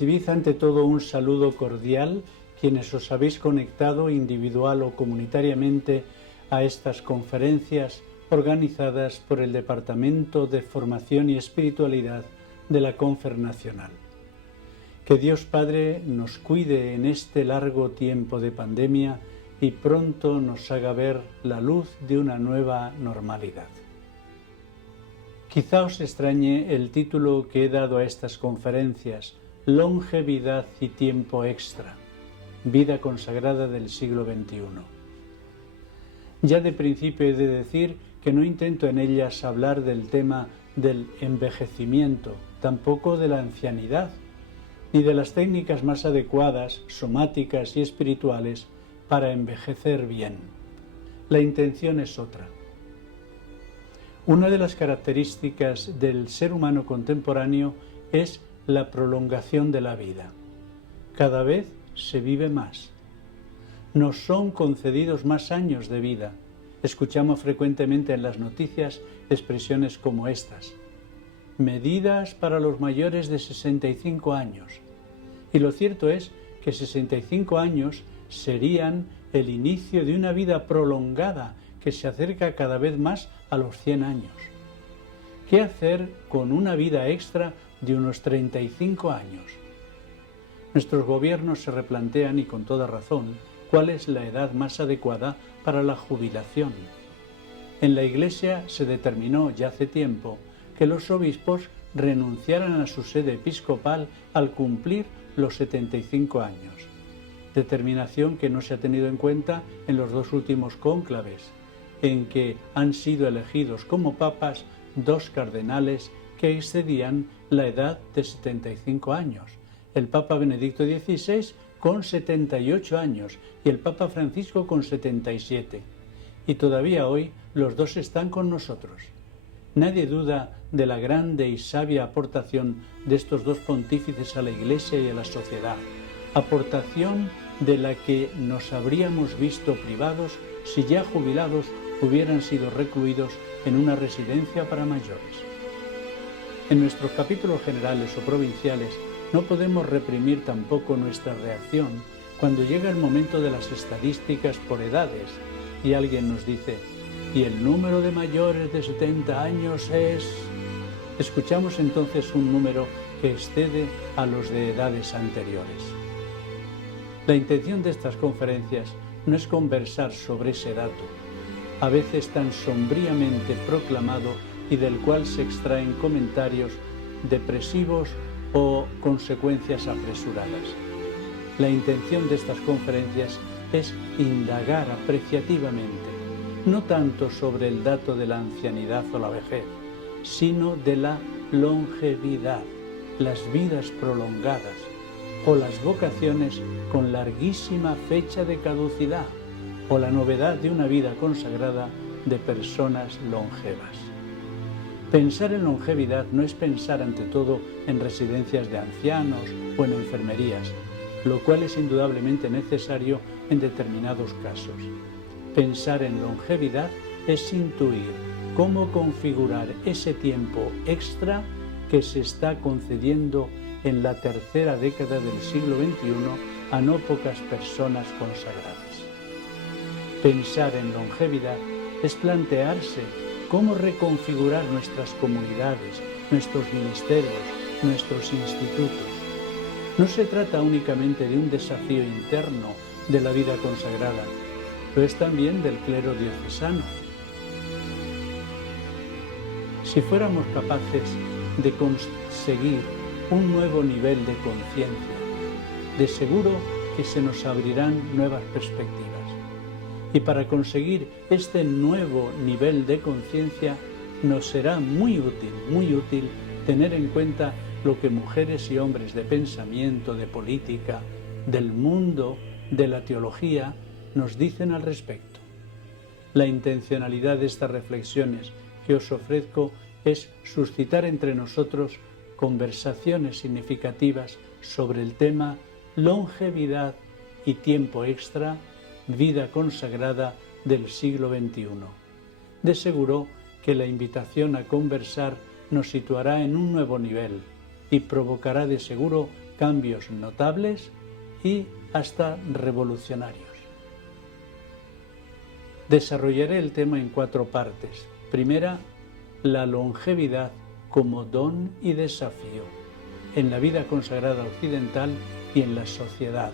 Recibid ante todo un saludo cordial quienes os habéis conectado individual o comunitariamente a estas conferencias organizadas por el Departamento de Formación y Espiritualidad de la Confer Nacional. Que Dios Padre nos cuide en este largo tiempo de pandemia y pronto nos haga ver la luz de una nueva normalidad. Quizá os extrañe el título que he dado a estas conferencias, Longevidad y tiempo extra, vida consagrada del siglo XXI. Ya de principio he de decir que no intento en ellas hablar del tema del envejecimiento, tampoco de la ancianidad, ni de las técnicas más adecuadas, somáticas y espirituales para envejecer bien. La intención es otra. Una de las características del ser humano contemporáneo es la prolongación de la vida. Cada vez se vive más. Nos son concedidos más años de vida. Escuchamos frecuentemente en las noticias expresiones como estas: medidas para los mayores de 65 años. Y lo cierto es que 65 años serían el inicio de una vida prolongada que se acerca cada vez más a los 100 años. ¿Qué hacer con una vida extra de unos 35 años? Nuestros gobiernos se replantean, y con toda razón, cuál es la edad más adecuada para la jubilación. En la Iglesia se determinó ya hace tiempo que los obispos renunciaran a su sede episcopal al cumplir los 75 años, determinación que no se ha tenido en cuenta en los dos últimos cónclaves, en que han sido elegidos como papas 2 cardenales que excedían la edad de 75 años, el Papa Benedicto XVI con 78 años y el Papa Francisco con 77. Y todavía hoy los dos están con nosotros. Nadie duda de la grande y sabia aportación de estos dos pontífices a la Iglesia y a la sociedad, aportación de la que nos habríamos visto privados si ya jubilados hubieran sido recluidos en una residencia para mayores. En nuestros capítulos generales o provinciales no podemos reprimir tampoco nuestra reacción cuando llega el momento de las estadísticas por edades y alguien nos dice: y el número de mayores de 70 años es... Escuchamos entonces un número que excede a los de edades anteriores. La intención de estas conferencias no es conversar sobre ese dato, a veces tan sombríamente proclamado y del cual se extraen comentarios depresivos o consecuencias apresuradas. La intención de estas conferencias es indagar apreciativamente, no tanto sobre el dato de la ancianidad o la vejez, sino de la longevidad, las vidas prolongadas o las vocaciones con larguísima fecha de caducidad o la novedad de una vida consagrada de personas longevas. Pensar en longevidad no es pensar ante todo en residencias de ancianos o en enfermerías, lo cual es indudablemente necesario en determinados casos. Pensar en longevidad es intuir cómo configurar ese tiempo extra que se está concediendo en la tercera década del siglo XXI a no pocas personas consagradas. Pensar en longevidad es plantearse cómo reconfigurar nuestras comunidades, nuestros ministerios, nuestros institutos. No se trata únicamente de un desafío interno de la vida consagrada, lo es también del clero diocesano. Si fuéramos capaces de conseguir un nuevo nivel de conciencia, de seguro que se nos abrirán nuevas perspectivas. Y para conseguir este nuevo nivel de conciencia nos será muy útil tener en cuenta lo que mujeres y hombres de pensamiento, de política, del mundo, de la teología, nos dicen al respecto. La intencionalidad de estas reflexiones que os ofrezco es suscitar entre nosotros conversaciones significativas sobre el tema longevidad y tiempo extra, vida consagrada del siglo XXI. De seguro que la invitación a conversar nos situará en un nuevo nivel y provocará de seguro cambios notables y hasta revolucionarios. Desarrollaré el tema en 4 partes. Primera, la longevidad como don y desafío en la vida consagrada occidental y en la sociedad,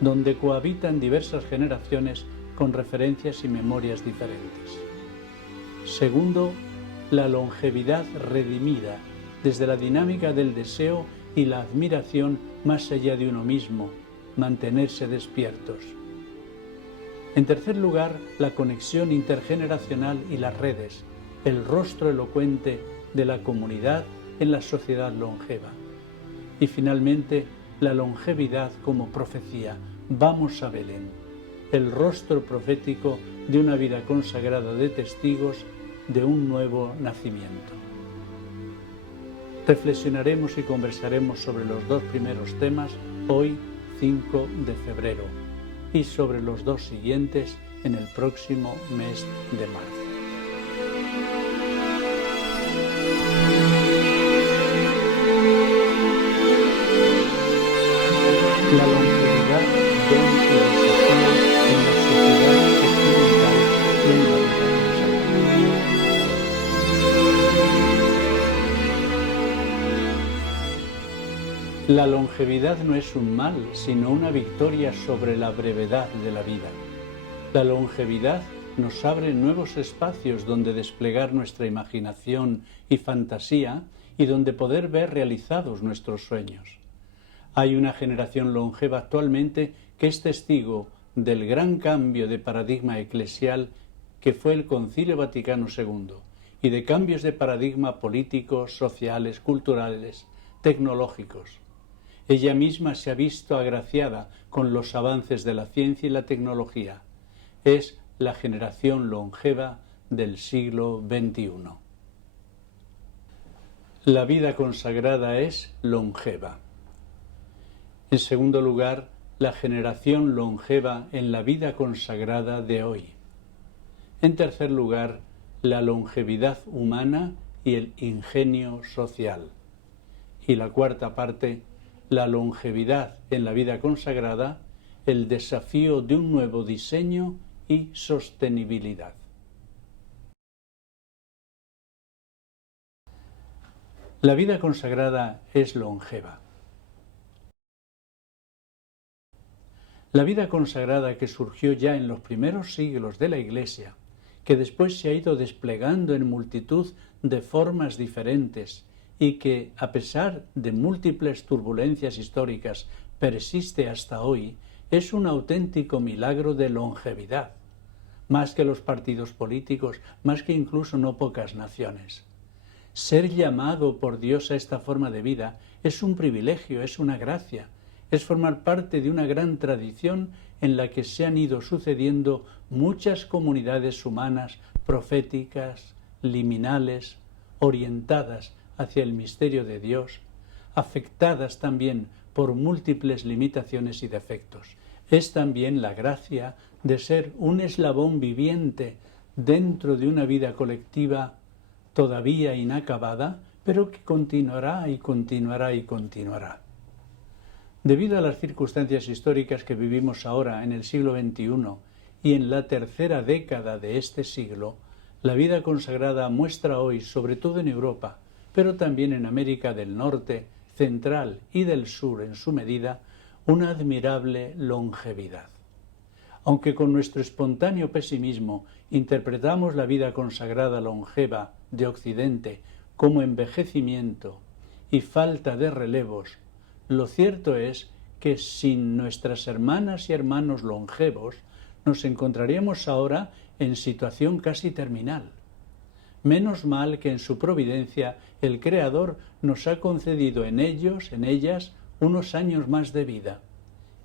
donde cohabitan diversas generaciones con referencias y memorias diferentes. Segundo, la longevidad redimida desde la dinámica del deseo y la admiración más allá de uno mismo, mantenerse despiertos. En tercer lugar, la conexión intergeneracional y las redes, el rostro elocuente de la comunidad en la sociedad longeva. Y finalmente, la longevidad como profecía. Vamos a Belén, el rostro profético de una vida consagrada de testigos de un nuevo nacimiento. Reflexionaremos y conversaremos sobre los 2 primeros temas hoy, 5 de febrero, y sobre los 2 siguientes en el próximo mes de marzo. La longevidad, don y desafío en la sociedad occidental y en la vida consagrada. La longevidad no es un mal, sino una victoria sobre la brevedad de la vida. La longevidad nos abre nuevos espacios donde desplegar nuestra imaginación y fantasía y donde poder ver realizados nuestros sueños. Hay una generación longeva actualmente que es testigo del gran cambio de paradigma eclesial que fue el Concilio Vaticano II y de cambios de paradigma políticos, sociales, culturales, tecnológicos. Ella misma se ha visto agraciada con los avances de la ciencia y la tecnología. Es la generación longeva del siglo XXI. La vida consagrada es longeva. En segundo lugar, la generación longeva en la vida consagrada de hoy. En tercer lugar, la longevidad humana y el ingenio social. Y la cuarta parte, la longevidad en la vida consagrada, el desafío de un nuevo diseño y sostenibilidad. La vida consagrada es longeva. La vida consagrada que surgió ya en los primeros siglos de la Iglesia, que después se ha ido desplegando en multitud de formas diferentes y que, a pesar de múltiples turbulencias históricas, persiste hasta hoy, es un auténtico milagro de longevidad, más que los partidos políticos, más que incluso no pocas naciones. Ser llamado por Dios a esta forma de vida es un privilegio, es una gracia, es formar parte de una gran tradición en la que se han ido sucediendo muchas comunidades humanas proféticas, liminales, orientadas hacia el misterio de Dios, afectadas también por múltiples limitaciones y defectos. Es también la gracia de ser un eslabón viviente dentro de una vida colectiva todavía inacabada, pero que continuará y continuará y continuará. Debido a las circunstancias históricas que vivimos ahora en el siglo XXI y en la tercera década de este siglo, la vida consagrada muestra hoy, sobre todo en Europa, pero también en América del Norte, Central y del Sur en su medida, una admirable longevidad. Aunque con nuestro espontáneo pesimismo interpretamos la vida consagrada longeva de Occidente como envejecimiento y falta de relevos, lo cierto es que sin nuestras hermanas y hermanos longevos nos encontraríamos ahora en situación casi terminal. Menos mal que en su providencia el Creador nos ha concedido en ellos, en ellas, unos años más de vida.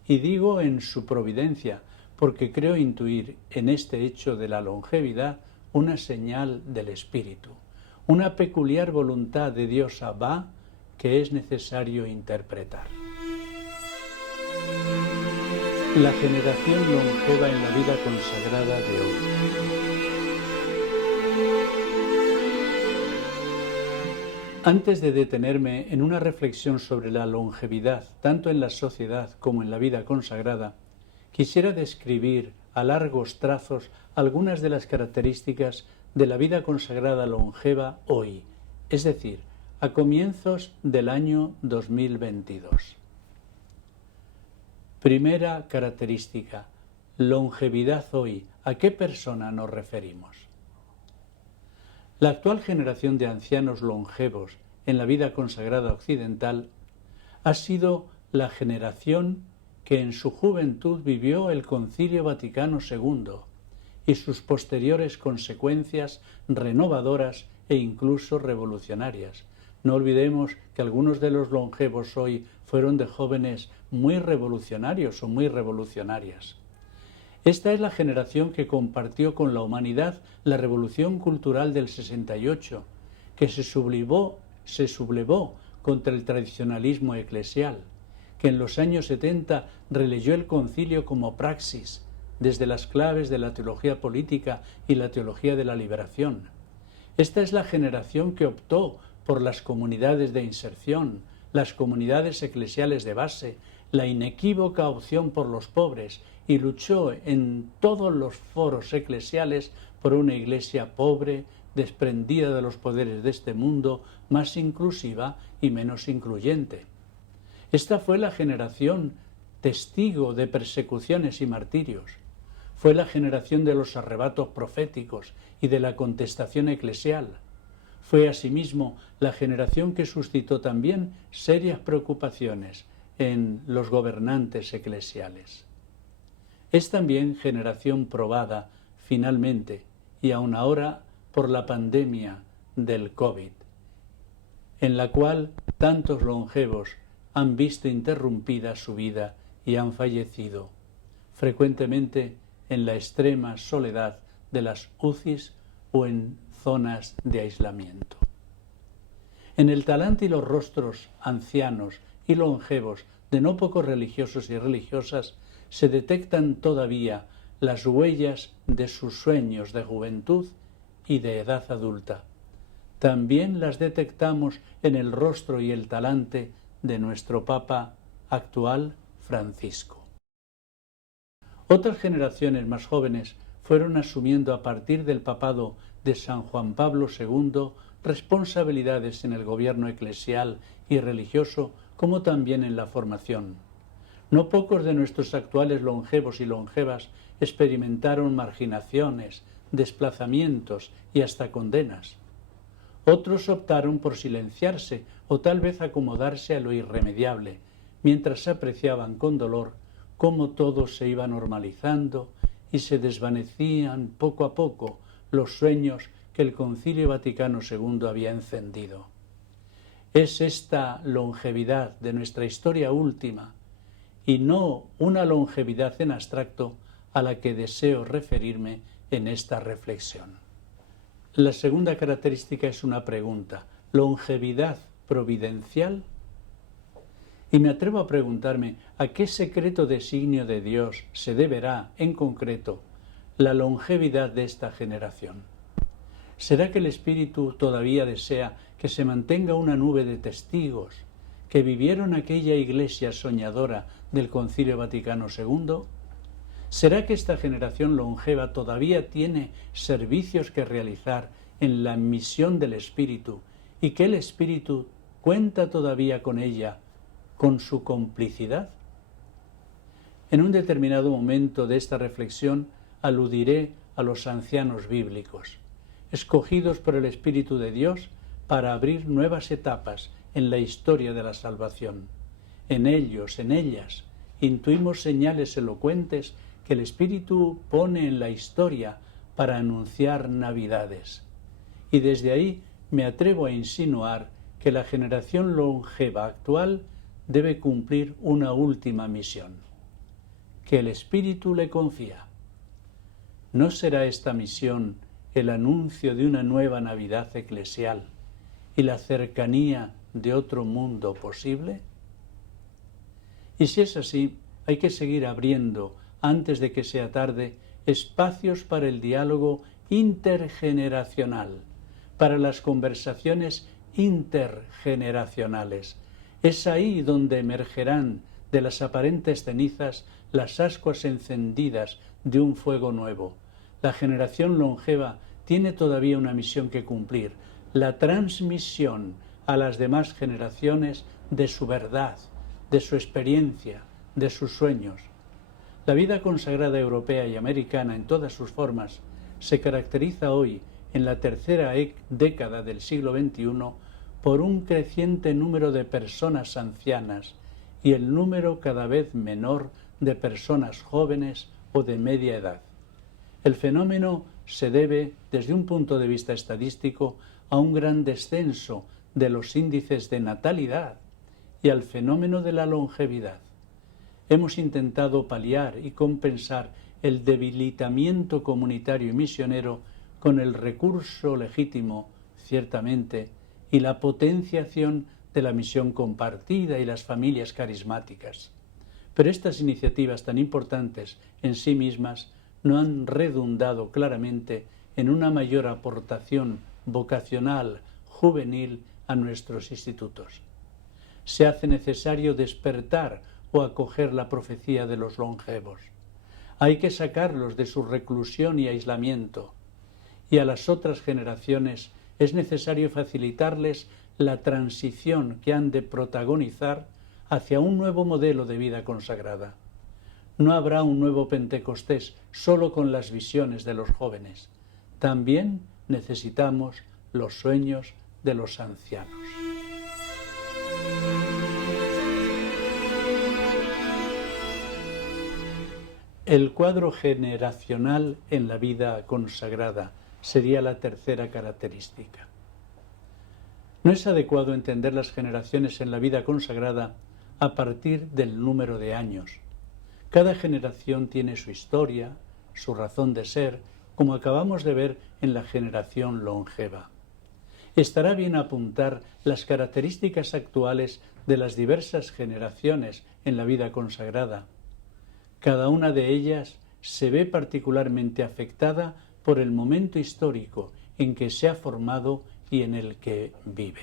Y digo en su providencia, porque creo intuir en este hecho de la longevidad una señal del Espíritu, una peculiar voluntad de Dios Abba que es necesario interpretar. La generación longeva en la vida consagrada de hoy. Antes de detenerme en una reflexión sobre la longevidad, tanto en la sociedad como en la vida consagrada, quisiera describir a largos trazos algunas de las características de la vida consagrada longeva hoy, es decir, a comienzos del año 2022. Primera característica, longevidad hoy. ¿A qué persona nos referimos? La actual generación de ancianos longevos en la vida consagrada occidental ha sido la generación que en su juventud vivió el Concilio Vaticano II y sus posteriores consecuencias renovadoras e incluso revolucionarias. No olvidemos que algunos de los longevos hoy fueron de jóvenes muy revolucionarios o muy revolucionarias. Esta es la generación que compartió con la humanidad la revolución cultural del 68, que se sublevó contra el tradicionalismo eclesial, que en los años 70 releyó el concilio como praxis, desde las claves de la teología política y la teología de la liberación. Esta es la generación que optó por las comunidades de inserción, las comunidades eclesiales de base, la inequívoca opción por los pobres y luchó en todos los foros eclesiales por una iglesia pobre, desprendida de los poderes de este mundo, más inclusiva y menos incluyente. Esta fue la generación testigo de persecuciones y martirios. Fue la generación de los arrebatos proféticos y de la contestación eclesial. Fue asimismo la generación que suscitó también serias preocupaciones en los gobernantes eclesiales. Es también generación probada, finalmente, y aún ahora por la pandemia del COVID, en la cual tantos longevos han visto interrumpida su vida y han fallecido, frecuentemente en la extrema soledad de las UCIs o en zonas de aislamiento. En el talante y los rostros ancianos y longevos de no pocos religiosos y religiosas se detectan todavía las huellas de sus sueños de juventud y de edad adulta. También las detectamos en el rostro y el talante de nuestro Papa actual, Francisco. Otras generaciones más jóvenes fueron asumiendo a partir del papado de San Juan Pablo II responsabilidades en el gobierno eclesial y religioso, como también en la formación. No pocos de nuestros actuales longevos y longevas experimentaron marginaciones, desplazamientos y hasta condenas. Otros optaron por silenciarse o tal vez acomodarse a lo irremediable, mientras apreciaban con dolor cómo todo se iba normalizando y se desvanecían poco a poco los sueños que el Concilio Vaticano II había encendido. Es esta longevidad de nuestra historia última, y no una longevidad en abstracto, a la que deseo referirme en esta reflexión. La segunda característica es una pregunta: ¿longevidad providencial? Y me atrevo a preguntarme a qué secreto designio de Dios se deberá, en concreto, la longevidad de esta generación. ¿Será que el Espíritu todavía desea que se mantenga una nube de testigos que vivieron aquella iglesia soñadora del Concilio Vaticano II? ¿Será que esta generación longeva todavía tiene servicios que realizar en la misión del Espíritu y que el Espíritu cuenta todavía con ella, con su complicidad? En un determinado momento de esta reflexión aludiré a los ancianos bíblicos, escogidos por el Espíritu de Dios para abrir nuevas etapas en la historia de la salvación. En ellos, en ellas, intuimos señales elocuentes que el Espíritu pone en la historia para anunciar navidades. Y desde ahí me atrevo a insinuar que la generación longeva actual debe cumplir una última misión, que el Espíritu le confía. ¿No será esta misión el anuncio de una nueva Navidad eclesial y la cercanía de otro mundo posible? Y si es así, hay que seguir abriendo, antes de que sea tarde, espacios para el diálogo intergeneracional, para las conversaciones intergeneracionales. Es ahí donde emergerán de las aparentes cenizas las ascuas encendidas de un fuego nuevo. La generación longeva tiene todavía una misión que cumplir, la transmisión a las demás generaciones de su verdad, de su experiencia, de sus sueños. La vida consagrada europea y americana en todas sus formas se caracteriza hoy, en la tercera década del siglo XXI, por un creciente número de personas ancianas y el número cada vez menor de personas jóvenes o de media edad. El fenómeno se debe, desde un punto de vista estadístico, a un gran descenso de los índices de natalidad y al fenómeno de la longevidad. Hemos intentado paliar y compensar el debilitamiento comunitario y misionero con el recurso legítimo, ciertamente, y la potenciación de la misión compartida y las familias carismáticas. Pero estas iniciativas tan importantes en sí mismas no han redundado claramente en una mayor aportación vocacional, juvenil a nuestros institutos. Se hace necesario despertar o acoger la profecía de los longevos. Hay que sacarlos de su reclusión y aislamiento. Y a las otras generaciones es necesario facilitarles la transición que han de protagonizar hacia un nuevo modelo de vida consagrada. No habrá un nuevo Pentecostés solo con las visiones de los jóvenes. También necesitamos los sueños de los ancianos. El cuadro generacional en la vida consagrada sería la tercera característica. No es adecuado entender las generaciones en la vida consagrada a partir del número de años. Cada generación tiene su historia, su razón de ser, como acabamos de ver en la generación longeva. Estará bien apuntar las características actuales de las diversas generaciones en la vida consagrada. Cada una de ellas se ve particularmente afectada por el momento histórico en que se ha formado y en el que vive.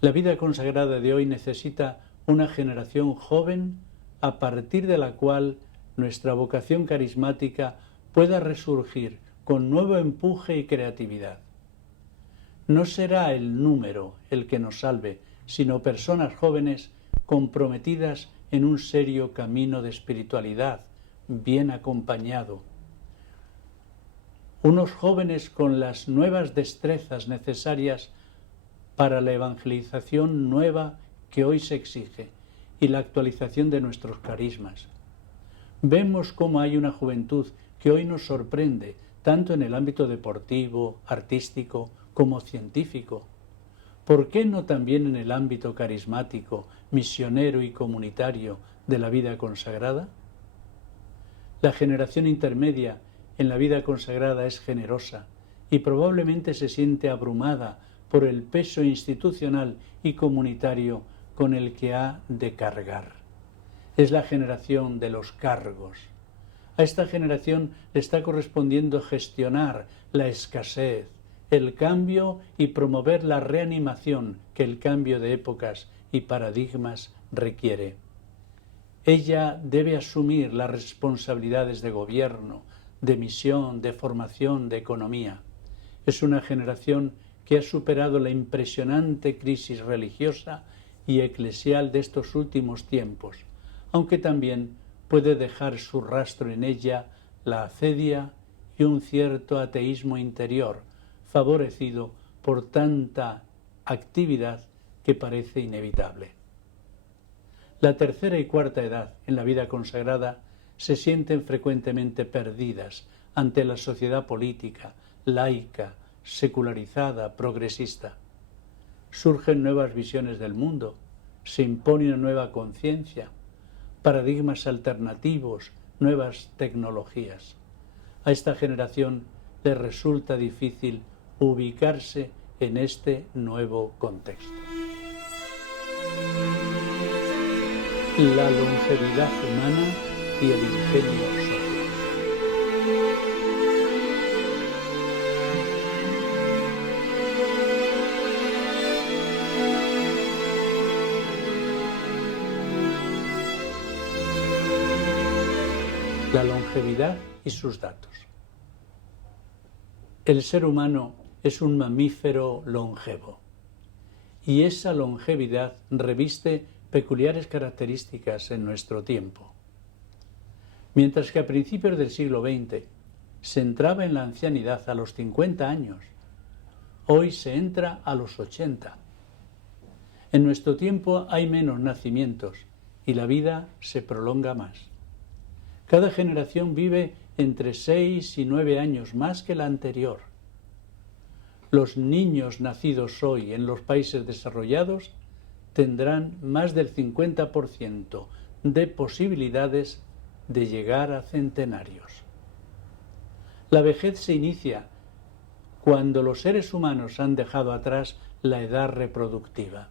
La vida consagrada de hoy necesita una generación joven a partir de la cual nuestra vocación carismática pueda resurgir con nuevo empuje y creatividad. No será el número el que nos salve, sino personas jóvenes comprometidas en un serio camino de espiritualidad, bien acompañado. Unos jóvenes con las nuevas destrezas necesarias para la evangelización nueva que hoy se exige y la actualización de nuestros carismas. Vemos cómo hay una juventud que hoy nos sorprende, tanto en el ámbito deportivo, artístico, como científico. ¿Por qué no también en el ámbito carismático, misionero y comunitario de la vida consagrada? La generación intermedia en la vida consagrada es generosa y probablemente se siente abrumada por el peso institucional y comunitario con el que ha de cargar. Es la generación de los cargos. A esta generación le está correspondiendo gestionar la escasez, el cambio y promover la reanimación que el cambio de épocas y paradigmas requiere. Ella debe asumir las responsabilidades de gobierno, de misión, de formación, de economía. Es una generación que ha superado la impresionante crisis religiosa y eclesial de estos últimos tiempos, aunque también puede dejar su rastro en ella la acedia y un cierto ateísmo interior, favorecido por tanta actividad que parece inevitable. La tercera y cuarta edad en la vida consagrada se sienten frecuentemente perdidas ante la sociedad política, laica, secularizada, progresista. Surgen nuevas visiones del mundo, se impone una nueva conciencia, paradigmas alternativos, nuevas tecnologías. A esta generación le resulta difícil ubicarse en este nuevo contexto. La longevidad humana y el ingenio social. La longevidad y sus datos. El ser humano es un mamífero longevo y esa longevidad reviste peculiares características en nuestro tiempo. Mientras que a principios del siglo XX se entraba en la ancianidad a los 50 años, hoy se entra a los 80. En nuestro tiempo hay menos nacimientos y la vida se prolonga más. Cada generación vive entre 6 y 9 años más que la anterior. Los niños nacidos hoy en los países desarrollados tendrán más del 50% de posibilidades de llegar a centenarios. La vejez se inicia cuando los seres humanos han dejado atrás la edad reproductiva.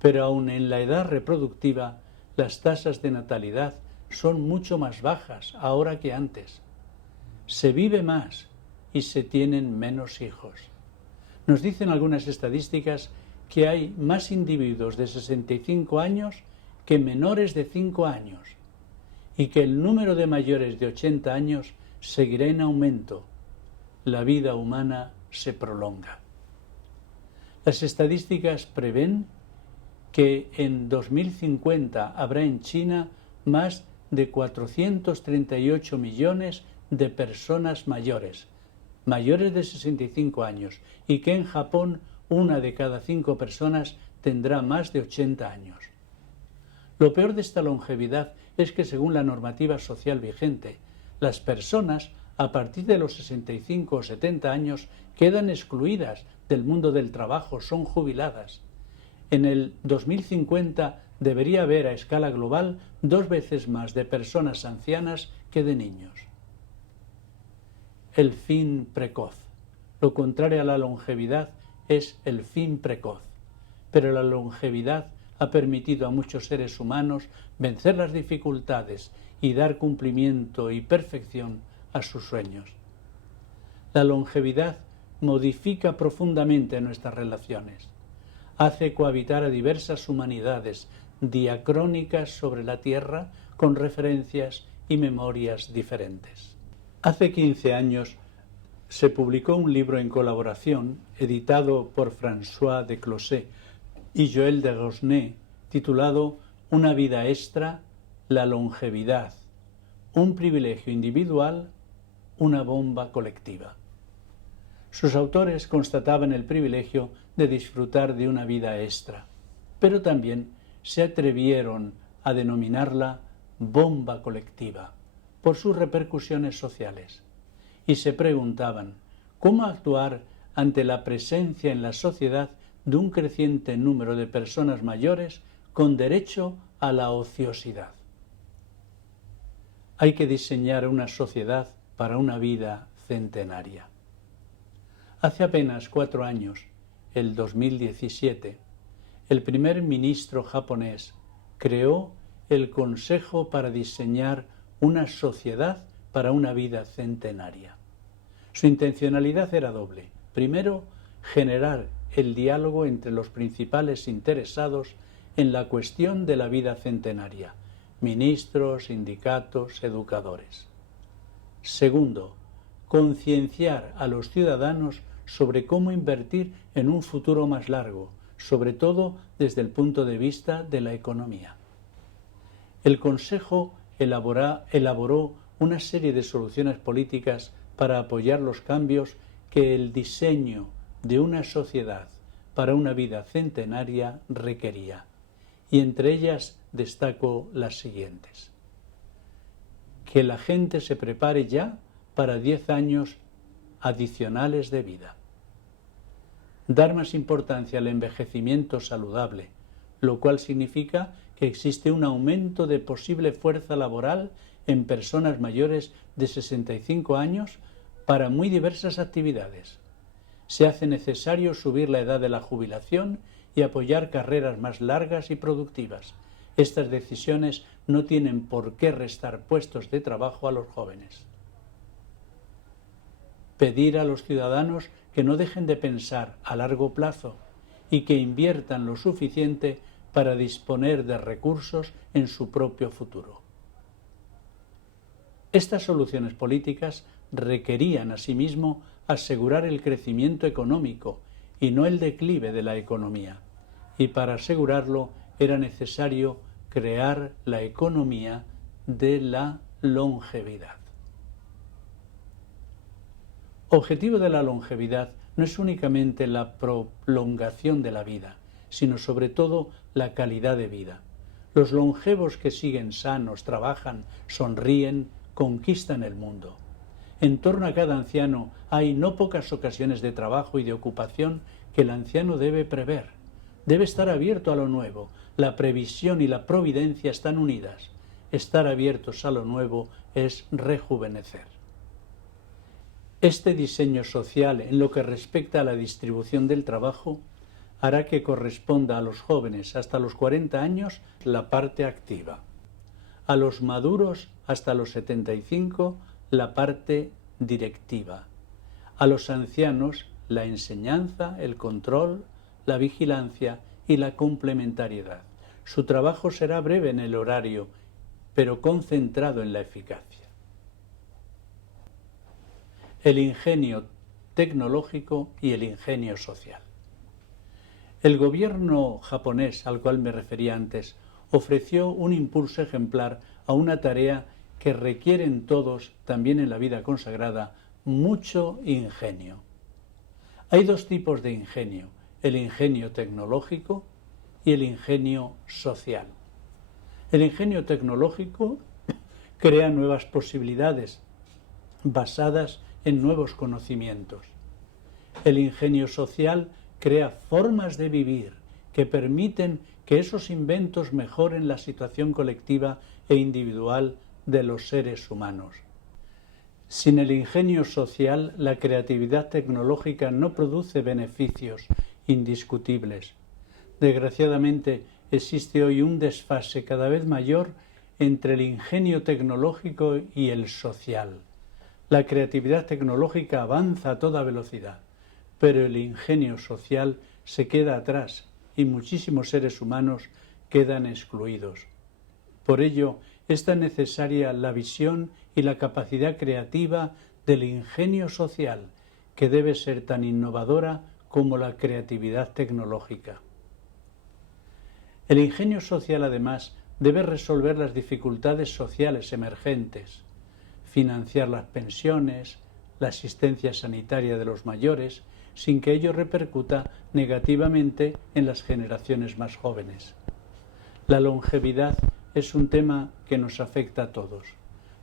Pero aun en la edad reproductiva, las tasas de natalidad son mucho más bajas ahora que antes. Se vive más y se tienen menos hijos. Nos dicen algunas estadísticas que hay más individuos de 65 años que menores de 5 años y que el número de mayores de 80 años seguirá en aumento. La vida humana se prolonga. Las estadísticas prevén que en 2050 habrá en China más de 438 millones de personas mayores de 65 años, y que en Japón 1 de cada 5 personas tendrá más de 80 años. Lo peor de esta longevidad es que, según la normativa social vigente, las personas a partir de los 65 o 70 años quedan excluidas del mundo del trabajo, son jubiladas. En el 2050 debería haber a escala global 2 veces más de personas ancianas que de niños. El fin precoz. Lo contrario a la longevidad es el fin precoz. Pero la longevidad ha permitido a muchos seres humanos vencer las dificultades y dar cumplimiento y perfección a sus sueños. La longevidad modifica profundamente nuestras relaciones. Hace cohabitar a diversas humanidades diacrónicas sobre la Tierra con referencias y memorias diferentes. Hace 15 años se publicó un libro en colaboración editado por François de Closet y Joël de Rosnay titulado Una vida extra, la longevidad, un privilegio individual, una bomba colectiva. Sus autores constataban el privilegio de disfrutar de una vida extra, pero también se atrevieron a denominarla bomba colectiva por sus repercusiones sociales, y se preguntaban cómo actuar ante la presencia en la sociedad de un creciente número de personas mayores con derecho a la ociosidad. Hay que diseñar una sociedad para una vida centenaria. Hace apenas 4 años, el 2017, el primer ministro japonés creó el Consejo para diseñar una sociedad para una vida centenaria. Su intencionalidad era doble. Primero, generar el diálogo entre los principales interesados en la cuestión de la vida centenaria: ministros, sindicatos, educadores. Segundo, concienciar a los ciudadanos sobre cómo invertir en un futuro más largo, sobre todo desde el punto de vista de la economía. El Consejo elaboró una serie de soluciones políticas para apoyar los cambios que el diseño de una sociedad para una vida centenaria requería, y entre ellas destaco las siguientes: que la gente se prepare ya para 10 años adicionales de vida, dar más importancia al envejecimiento saludable, lo cual significa que existe un aumento de posible fuerza laboral en personas mayores de 65 años para muy diversas actividades. Se hace necesario subir la edad de la jubilación y apoyar carreras más largas y productivas. Estas decisiones no tienen por qué restar puestos de trabajo a los jóvenes. Pedir a los ciudadanos que no dejen de pensar a largo plazo y que inviertan lo suficiente para disponer de recursos en su propio futuro. Estas soluciones políticas requerían asimismo asegurar el crecimiento económico y no el declive de la economía, y para asegurarlo era necesario crear la economía de la longevidad. Objetivo de la longevidad no es únicamente la prolongación de la vida, sino sobre todo la calidad de vida. Los longevos que siguen sanos, trabajan, sonríen, conquistan el mundo. En torno a cada anciano hay no pocas ocasiones de trabajo y de ocupación que el anciano debe prever. Debe estar abierto a lo nuevo. La previsión y la providencia están unidas. Estar abiertos a lo nuevo es rejuvenecer. Este diseño social, en lo que respecta a la distribución del trabajo, hará que corresponda a los jóvenes hasta los 40 años la parte activa, a los maduros hasta los 75 la parte directiva, a los ancianos la enseñanza, el control, la vigilancia y la complementariedad. Su trabajo será breve en el horario, pero concentrado en la eficacia. El ingenio tecnológico y el ingenio social. El gobierno japonés, al cual me refería antes, ofreció un impulso ejemplar a una tarea que requieren todos, también en la vida consagrada, mucho ingenio. Hay dos tipos de ingenio, el ingenio tecnológico y el ingenio social. El ingenio tecnológico crea nuevas posibilidades basadas en nuevos conocimientos. El ingenio social crea formas de vivir que permiten que esos inventos mejoren la situación colectiva e individual de los seres humanos. Sin el ingenio social, la creatividad tecnológica no produce beneficios indiscutibles. Desgraciadamente, existe hoy un desfase cada vez mayor entre el ingenio tecnológico y el social. La creatividad tecnológica avanza a toda velocidad, pero el ingenio social se queda atrás y muchísimos seres humanos quedan excluidos. Por ello, es tan necesaria la visión y la capacidad creativa del ingenio social, que debe ser tan innovadora como la creatividad tecnológica. El ingenio social, además, debe resolver las dificultades sociales emergentes, financiar las pensiones, la asistencia sanitaria de los mayores, sin que ello repercuta negativamente en las generaciones más jóvenes. La longevidad es un tema que nos afecta a todos.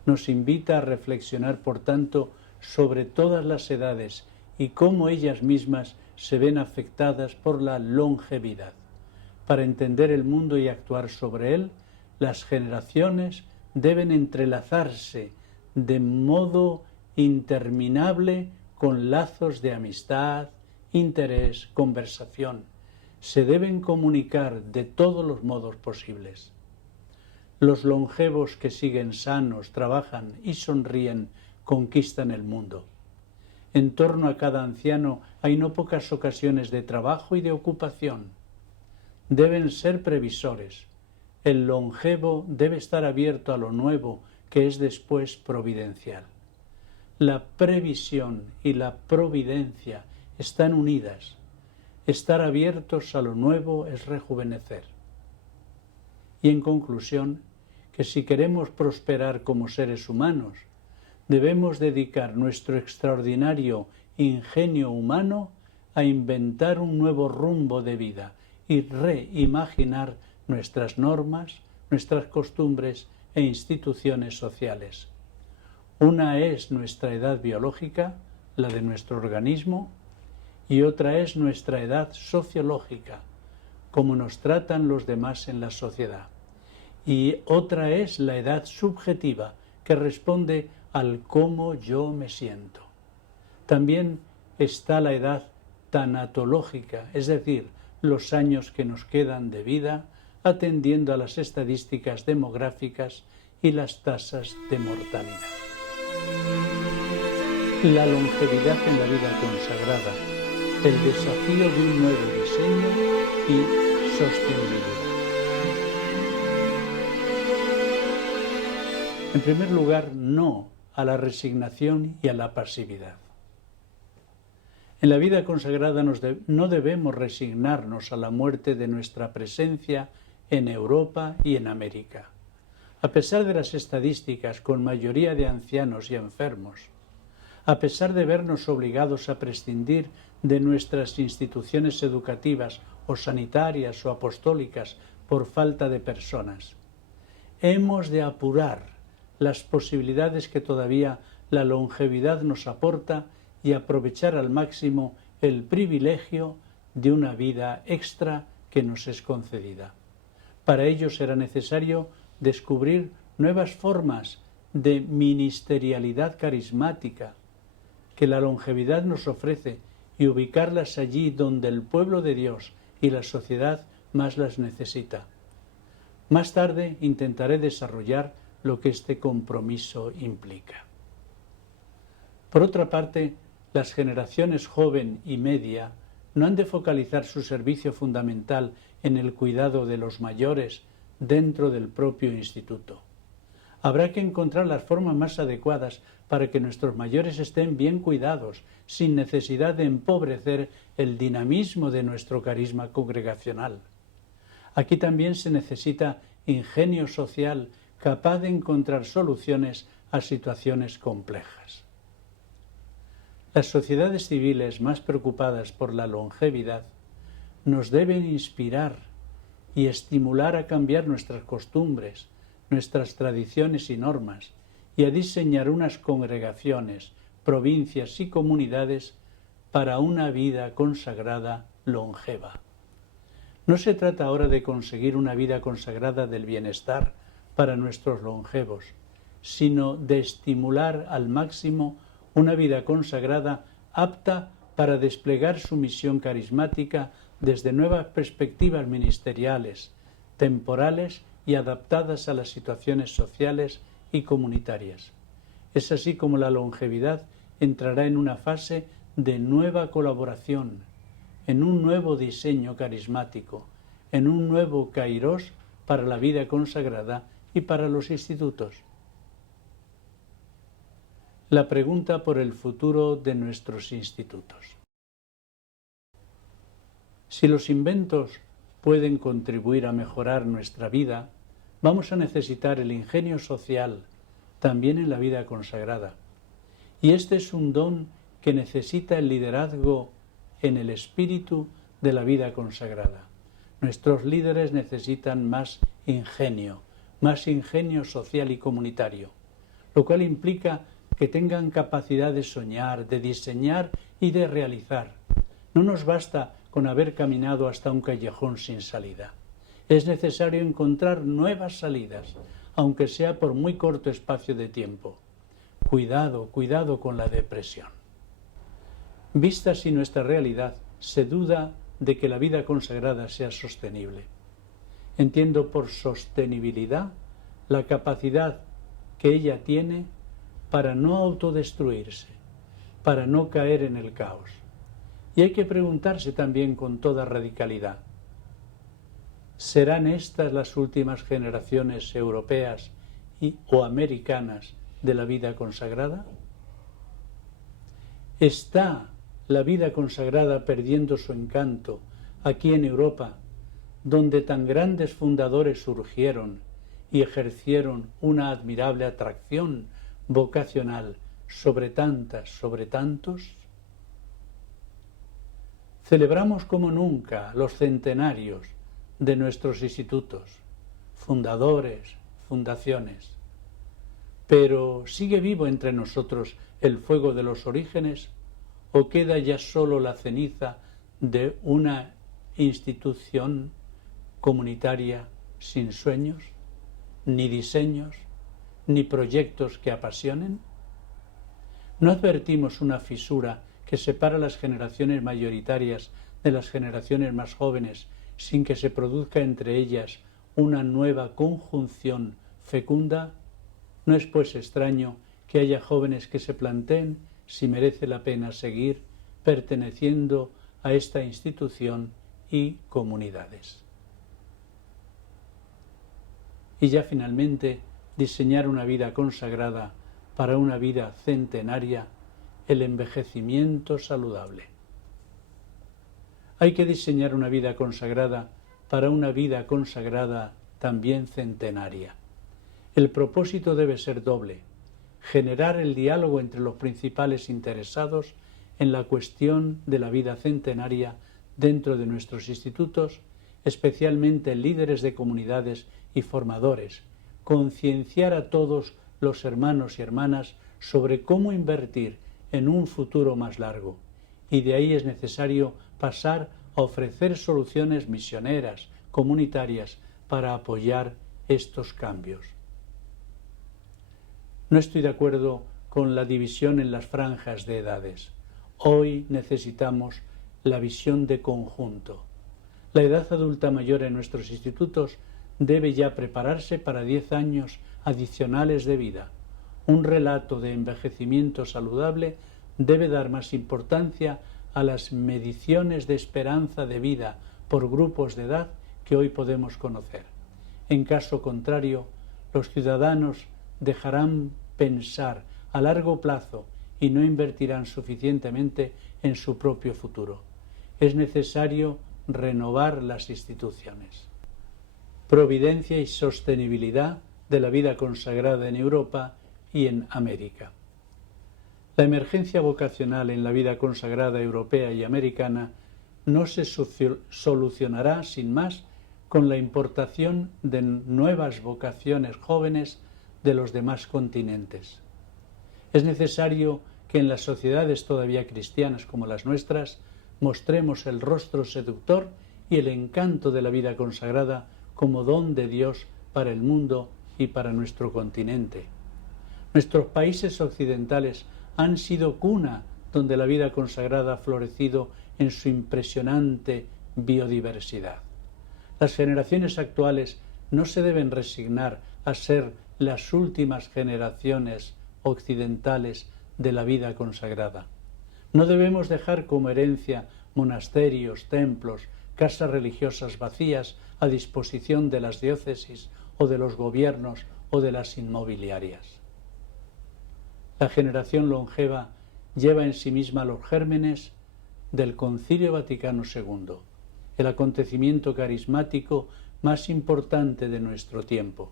Nos invita a reflexionar, por tanto, sobre todas las edades y cómo ellas mismas se ven afectadas por la longevidad. Para entender el mundo y actuar sobre él, las generaciones deben entrelazarse de modo interminable con lazos de amistad, interés, conversación. Se deben comunicar de todos los modos posibles. Los longevos que siguen sanos, trabajan y sonríen, conquistan el mundo. En torno a cada anciano hay no pocas ocasiones de trabajo y de ocupación. Deben ser previsores. El longevo debe estar abierto a lo nuevo, que es después providencial. La previsión y la providencia están unidas. Estar abiertos a lo nuevo es rejuvenecer. Y en conclusión, que si queremos prosperar como seres humanos, debemos dedicar nuestro extraordinario ingenio humano a inventar un nuevo rumbo de vida y reimaginar nuestras normas, nuestras costumbres e instituciones sociales. Una es nuestra edad biológica, la de nuestro organismo, y otra es nuestra edad sociológica, cómo nos tratan los demás en la sociedad. Y otra es la edad subjetiva, que responde al cómo yo me siento. También está la edad tanatológica, es decir, los años que nos quedan de vida, atendiendo a las estadísticas demográficas y las tasas de mortalidad. La longevidad en la vida consagrada, el desafío de un nuevo diseño y sostenibilidad. En primer lugar, no a la resignación y a la pasividad. En la vida consagrada no debemos resignarnos a la muerte de nuestra presencia en Europa y en América. A pesar de las estadísticas con mayoría de ancianos y enfermos, a pesar de vernos obligados a prescindir de nuestras instituciones educativas o sanitarias o apostólicas por falta de personas, hemos de apurar las posibilidades que todavía la longevidad nos aporta y aprovechar al máximo el privilegio de una vida extra que nos es concedida. Para ello será necesario descubrir nuevas formas de ministerialidad carismática que la longevidad nos ofrece y ubicarlas allí donde el pueblo de Dios y la sociedad más las necesita. Más tarde intentaré desarrollar lo que este compromiso implica. Por otra parte, las generaciones joven y media no han de focalizar su servicio fundamental en el cuidado de los mayores dentro del propio instituto. Habrá que encontrar las formas más adecuadas para que nuestros mayores estén bien cuidados, sin necesidad de empobrecer el dinamismo de nuestro carisma congregacional. Aquí también se necesita ingenio social capaz de encontrar soluciones a situaciones complejas. Las sociedades civiles más preocupadas por la longevidad nos deben inspirar y estimular a cambiar nuestras costumbres, nuestras tradiciones y normas, y a diseñar unas congregaciones, provincias y comunidades para una vida consagrada longeva. No se trata ahora de conseguir una vida consagrada del bienestar para nuestros longevos, sino de estimular al máximo una vida consagrada apta para desplegar su misión carismática desde nuevas perspectivas ministeriales, temporales y adaptadas a las situaciones sociales y comunitarias. Es así como la longevidad entrará en una fase de nueva colaboración, en un nuevo diseño carismático, en un nuevo kairos para la vida consagrada y para los institutos. La pregunta por el futuro de nuestros institutos. Si los inventos pueden contribuir a mejorar nuestra vida, vamos a necesitar el ingenio social también en la vida consagrada. Y este es un don que necesita el liderazgo en el espíritu de la vida consagrada. Nuestros líderes necesitan más ingenio social y comunitario, lo cual implica que tengan capacidad de soñar, de diseñar y de realizar. No nos basta con haber caminado hasta un callejón sin salida. Es necesario encontrar nuevas salidas, aunque sea por muy corto espacio de tiempo. Cuidado con la depresión. Vista así nuestra realidad, se duda de que la vida consagrada sea sostenible. Entiendo por sostenibilidad la capacidad que ella tiene para no autodestruirse, para no caer en el caos. Y hay que preguntarse también con toda radicalidad, ¿serán estas las últimas generaciones europeas o americanas de la vida consagrada? ¿Está la vida consagrada perdiendo su encanto aquí en Europa, donde tan grandes fundadores surgieron y ejercieron una admirable atracción vocacional sobre tantos? Celebramos como nunca los centenarios de nuestros institutos, fundadores, fundaciones. Pero ¿sigue vivo entre nosotros el fuego de los orígenes o queda ya solo la ceniza de una institución comunitaria sin sueños, ni diseños, ni proyectos que apasionen? ¿No advertimos una fisura que separa las generaciones mayoritarias de las generaciones más jóvenes sin que se produzca entre ellas una nueva conjunción fecunda? No es pues extraño que haya jóvenes que se planteen si merece la pena seguir perteneciendo a esta institución y comunidades. Y ya finalmente, diseñar una vida consagrada para una vida centenaria, el envejecimiento saludable. Hay que diseñar una vida consagrada para una vida consagrada también centenaria. El propósito debe ser doble: generar el diálogo entre los principales interesados en la cuestión de la vida centenaria dentro de nuestros institutos, especialmente líderes de comunidades y formadores, concienciar a todos los hermanos y hermanas sobre cómo invertir en un futuro más largo, y de ahí es necesario pasar a ofrecer soluciones misioneras, comunitarias, para apoyar estos cambios. No estoy de acuerdo con la división en las franjas de edades. Hoy necesitamos la visión de conjunto. La edad adulta mayor en nuestros institutos debe ya prepararse para 10 años adicionales de vida. Un relato de envejecimiento saludable debe dar más importancia a las mediciones de esperanza de vida por grupos de edad que hoy podemos conocer. En caso contrario, los ciudadanos dejarán pensar a largo plazo y no invertirán suficientemente en su propio futuro. Es necesario renovar las instituciones. Providencia y sostenibilidad de la vida consagrada en Europa y en América. La emergencia vocacional en la vida consagrada europea y americana no se solucionará sin más con la importación de nuevas vocaciones jóvenes de los demás continentes. Es necesario que en las sociedades todavía cristianas como las nuestras mostremos el rostro seductor y el encanto de la vida consagrada como don de Dios para el mundo y para nuestro continente. Nuestros países occidentales han sido cuna donde la vida consagrada ha florecido en su impresionante biodiversidad. Las generaciones actuales no se deben resignar a ser las últimas generaciones occidentales de la vida consagrada. No debemos dejar como herencia monasterios, templos, casas religiosas vacías a disposición de las diócesis o de los gobiernos o de las inmobiliarias. La generación longeva lleva en sí misma los gérmenes del Concilio Vaticano II, el acontecimiento carismático más importante de nuestro tiempo.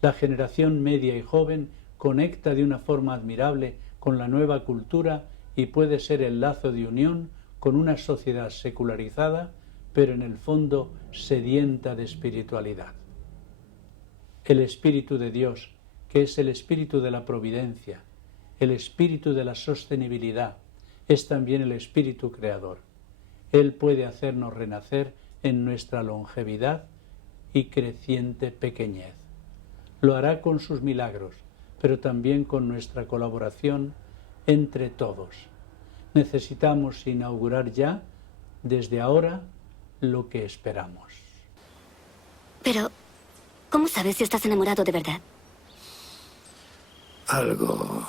La generación media y joven conecta de una forma admirable con la nueva cultura y puede ser el lazo de unión con una sociedad secularizada, pero en el fondo sedienta de espiritualidad. El Espíritu de Dios, que es el espíritu de la providencia, el espíritu de la sostenibilidad, es también el espíritu creador. Él puede hacernos renacer en nuestra longevidad y creciente pequeñez. Lo hará con sus milagros, pero también con nuestra colaboración entre todos. Necesitamos inaugurar ya, desde ahora, lo que esperamos. Pero, ¿cómo sabes si estás enamorado de verdad? Algo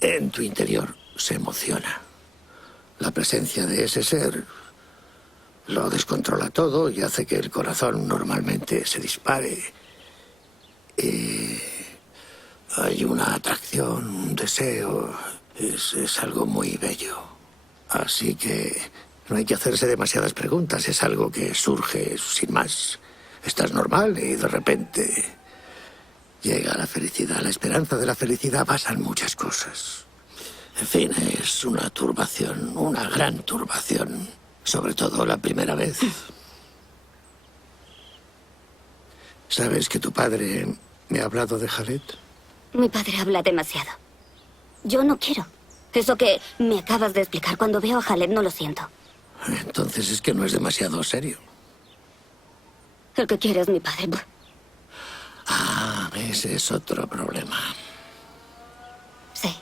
en tu interior se emociona. La presencia de ese ser lo descontrola todo y hace que el corazón normalmente se dispare. Y hay una atracción, un deseo. Es algo muy bello. Así que no hay que hacerse demasiadas preguntas. Es algo que surge sin más. Estás normal y de repente llega la felicidad. La esperanza de la felicidad pasan muchas cosas. En fin, es una turbación, una gran turbación. Sobre todo la primera vez. ¿Sabes que tu padre me ha hablado de Khaled? Mi padre habla demasiado. Yo no quiero. Eso que me acabas de explicar, cuando veo a Khaled no lo siento. Entonces es que no es demasiado serio. El que quiere es mi padre. Ah, ese es otro problema. Sí.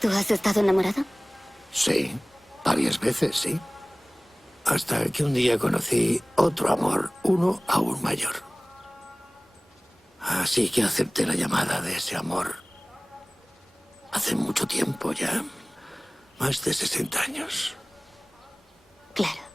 ¿Tú has estado enamorado? Sí, varias veces, sí. Hasta que un día conocí otro amor, uno aún mayor. Así que acepté la llamada de ese amor. Hace mucho tiempo ya. Más de 60 años. Claro.